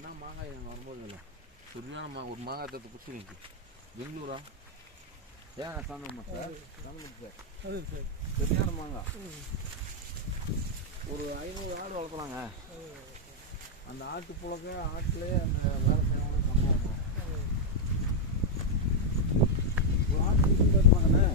என்ன மாங்காய் நாங்கள் வரும்போது இல்லை சரியான மாங்காய். ஒரு மாங்காய் தத்து குச்சி நிற்கி பெங்களூரா ஏன் சாந்தம் சார் சார் சரியான மாங்காய். ஒரு 500 ஆடு வளர்த்துலாங்க. அந்த ஆட்டு புழக்க ஆட்டிலே அந்த வேலை செய்யணும் பண்ணுவாங்க. ஒரு ஆட்டு பார்த்துப்பாங்கண்ணே